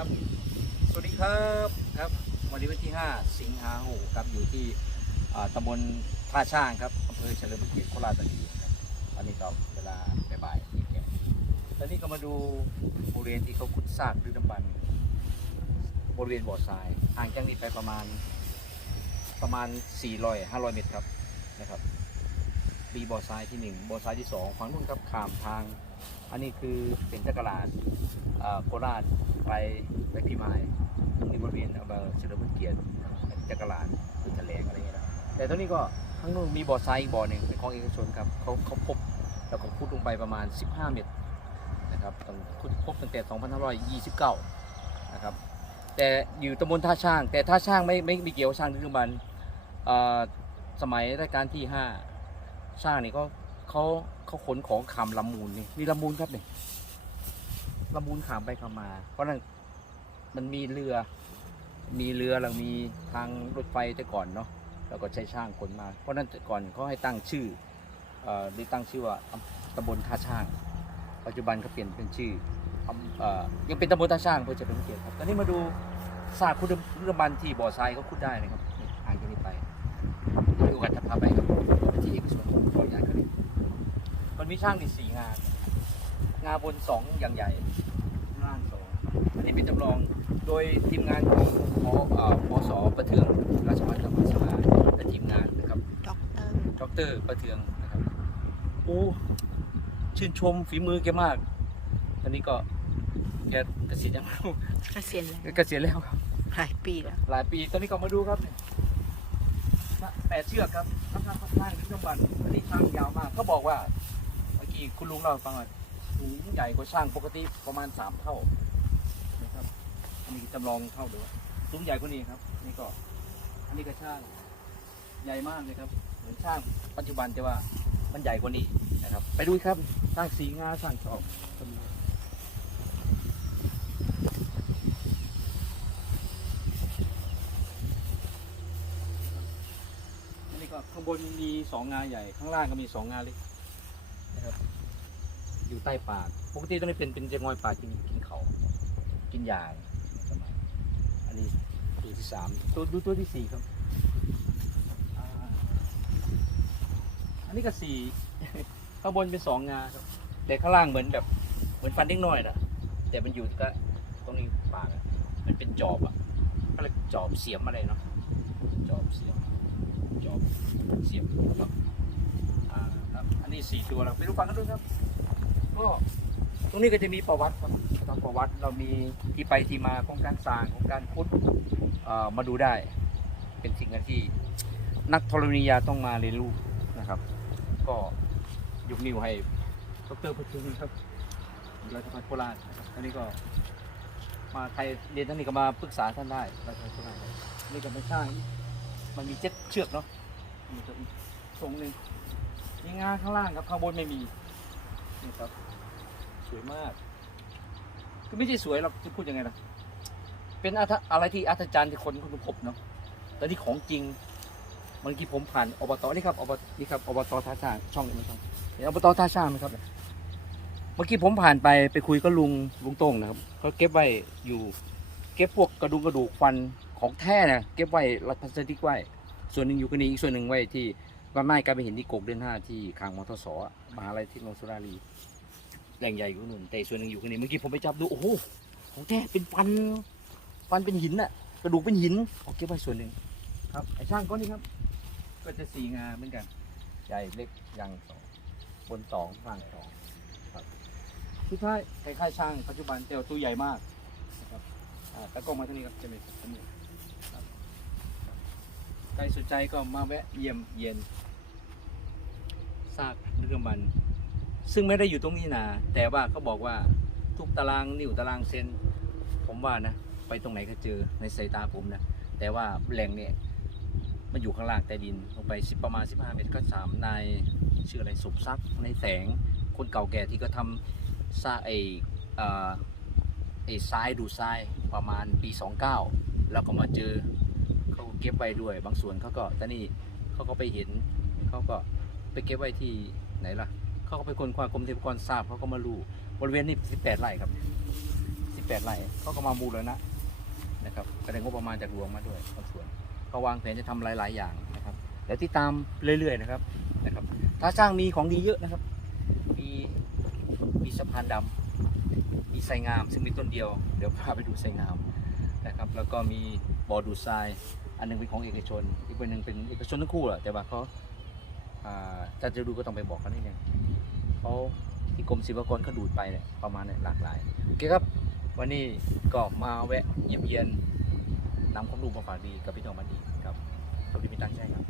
ครับ สวัสดีครับครับ วันนี้วันที่ 5 สิงหาคมครับอยู่ที่อ่าตำบลท่าช่างครับอำเภอเฉลิมพระเกียรติโคราชธานีครับตอนนี้ก็เวลาบ่ายๆนี่แกตอนนี้ก็มาดูบริเวณที่เขาขุดซากดึกดำบรรบริเวณบ่อทรายห่างจากนี้ไปประมาณประมาณ 400 500 เมตรครับนะครับมีบ่อทรายที่หนึ่งบ่อทรายที่สองฝั่งนู้นครับข้ามทาง อันนี้คือเป็นจักรลาดโคราชไปไปพิมายในบริเวณอำเภอเฉลิมพระเกียรติจักรลาดคือแถลงอะไรอย่างเงี้ยนะแต่ตอนนี้ก็ข้างนู้นมีบ่อทรายอีกบ่อหนึ่งเป็นของเอกชนครับเขาเขาพบแล้วก็ขุดลงไปประมาณ 15 เมตรนะครับต้องขุดพบตั้งแต่ 2529 นะครับ แต่อยู่ตำบลท่าช่าง แต่ท่าช่างไม่ไม่ไม่เกี่ยวช่างดึกดำบรรพ์เอ่อสมัยรัชกาลที่ 5 ช่างนี่เขา เขาเขาขนของขามลำมูลนี่มีลำมูลครับนี่ลำมูลขามไปขามมา เพราะนั้นมันมีเรือ มีเรือแล้วมีทางรถไฟแต่ก่อนเนาะแล้วก็ใช้ช่างขนมา เพราะนั้นแต่ก่อนเขาให้ตั้งชื่อเอ่อได้ตั้งชื่อว่าตำบลท่าช่าง ปัจจุบันเขาเปลี่ยนเป็นชื่ออำเอ่อยังเป็นตำบลท่าช่างเพื่อจะเป็นเกียรติครับตอนนี้มาดูซากคุดคุดบันที่บ่อทรายเขาขุดได้นะครับนี่ห่างจากนี้ไปมีโอกาสจะพาไปครับที่เอกชนขออนุญาตครับ มันมีช่างนี่สี่งาน งาบนสองอย่างใหญ่ล่างสองอันนี้เป็นจำลองโดยทีมงานของพอเอ่อพสประเทืองราชวัฒน์ธรรมศาสตร์และทีมงานนะครับด็อกเตอร์ดอกเตอรประเทืองนะครับโอ้ชื่นชมฝีมือแกมากตอนนี้ก็แกเกษียณยังไม่รู้เกษียณแล้วเกษียณแล้วครับ หลายปีแล้วหลายปีตอนนี้ก็มาดูครับเนี่ยแปดเชือกครับข้างๆข้างๆที่ต้องบันอันนี้ช่างยาวมากเขาบอกว่า เมื่คุณลุงเราให้ฟังว่าสูงใหญ่กว่าช่างปกติประมาณสามเท่านะครับอันนี้จำลองเท่าเดียสูงใหญ่กว่านี้ครับ นี่ก็ อันนี้ก็ช่างใหญ่มากเลยครับเหมือนช่างปัจจุบันแต่ว่ามันใหญ่กว่านี้นะครับ ไปดูครับช่างสีงาช่างสอบอันนี้ก็ข้างบนมีสองงาใหญ่ข้างล่างก็มีสองงาเล็ก อยู่ใต้ปากปกติตรงนี้เป็นเป็นจะงอยปากกินกินเขากินยาสมัยอันนี้ตัวที่สามตัวดูตัวที่สี่ครับ อันนี้ก็สี่ข้างบนเป็นสองงาครับแต่ข้างล่างเหมือนแบบเหมือนฟันเล็กน้อยนะแต่มันอยู่ก็ตรงนี้ปากอะมันเป็นจอบอะก็เลยจอบเสียมอะไรเนาะจอบเสียมจอบเสียมครับอ่าครับอันนี้สี่ตัวเราไปดูฟังกันดูครับ ก็ตรงนี้ก็จะมีประวัติครับตามประวัติเรามีที่ไปที่มาของการสร้างของการพุทธมาดูได้ เป็นสิ่งที่นักธรณียาต้องมาเรียนรู้นะครับ ก็ยกนิ้วให้ดรพัชรีครับราชพัฒโคราชนะครับอันนี้ก็มาใครเรียนท่านนี้ก็มาปรึกษาท่านได้ราชพัฒโคราชนี่ก็ไม่ใช่มันมีเจ็ดเชือกเนาะมีตรงหนึ่งมีงาข้างล่างครับข้างบนไม่มี นี่ครับ สวยมากก็ไม่ใช่สวยหรอกจะพูดยังไงล่ะ เป็นอะไรที่อัศจรรย์ที่คนคนพบเนาะแต่นี่ของจริงเมื่อกี้ผมผ่านอบตนี่ครับอบตนี่ครับอบตท่าช่างช่องนี้มันช่องเห็นอบตท่าช่างไหมครับเมื่อกี้ผมผ่านไปไปคุยกับลุงลุงโต้งนะครับเขาเก็บไว้อยู่เก็บพวกกระดูกกระดูกฟันของแท้นะเก็บไว้รัดพลาสติกไว้ ส่วนหนึ่งอยู่กันนี้อีกส่วนหนึ่งไว้ที่ บ้านไม้การไปเห็นที่กกเดือนห้าที่คางมอทสอะมหาลัยเทคโนโลยีสุรารีแหล่งใหญ่อยู่นู่นแต่อีกส่วนหนึ่งอยู่กันนี้เมื่อกี้ผมไปจับดูโอ้โหของแท้เป็นฟันฟันเป็นหินอะกระดูกเป็นหินเอาเก็บไว้ส่วนหนึ่งครับไอช่างก้อนนี้ครับ ก็จะสี่งาเหมือนกัน ใหญ่เล็กยางสองบนสองล่างสองครับสุดท้ายคล้ายๆช่างปัจจุบันแต่ว่าตัวใหญ่มากนะครับอ่าตะกล้องมาทางนี้ครับจะมีครับนี่ครับใค รสนใจก็มาแวะเยี่ยมเยียนซากเรือมัน ซึ่งไม่ได้อยู่ตรงนี้นะแต่ว่าเขาบอกว่าทุกตารางนิ้วตารางเซนผมว่านะ ไปตรงไหนก็เจอในสายตาผมนะ แต่ว่าแหล่งเนี่ยมันอยู่ข้างล่างใต้ดินลงไปประมาณ 15 เมตรก็สามนายชื่ออะไรสุบซักในแสงคนเก่าแก่ที่ก็ทำซาไอเอ่อไอทรายดูทรายประมาณปี 29 แล้วก็มาเจอ เก็บไว้ด้วย บางส่วนเขาก็ตอนนี้เขาก็ไปเห็นเขาก็ไปเก็บไว้ที่ไหนล่ะเขาก็ไปคนควายกรมเทพกรทราบเขาก็มารู้บริเวณนี้ 18 ไร่ครับ28ไร่เขาก็มาบูรณะนะครับก็ได้งบประมาณจากหลวงมาด้วยบางส่วนก็วางแผนจะทำหลาย ๆ อย่างนะครับเดี๋ยวติดตามเรื่อย ๆ นะครับนะครับถ้าสร้างมีของดีเยอะนะครับ มีมีสะพานดำมีไซงาม ซึ่งมีต้นเดียว เดี๋ยวพาไปดูไซงามนะครับ แล้วก็มีบ่อดูดทราย อันหนึงเป็นของเอกชน อีกเป็นหนึ่งเป็นเอกชนทั้งคู่แหละแต่ว่าเขาอ่าถ้าจะดูก็ต้องไปบอกเขานิดนึงเขาที่กรมศิลปากรเขาดูดไปเนี่ยประมาณเนี่ยหลากหลายโอเคครับ วันนี้ก็มาแวะเยี่ยมเยียนนำความรู้มาฝากดีกับพี่น้องมันดีครับสวัสดีพี่ตังใช่ครับ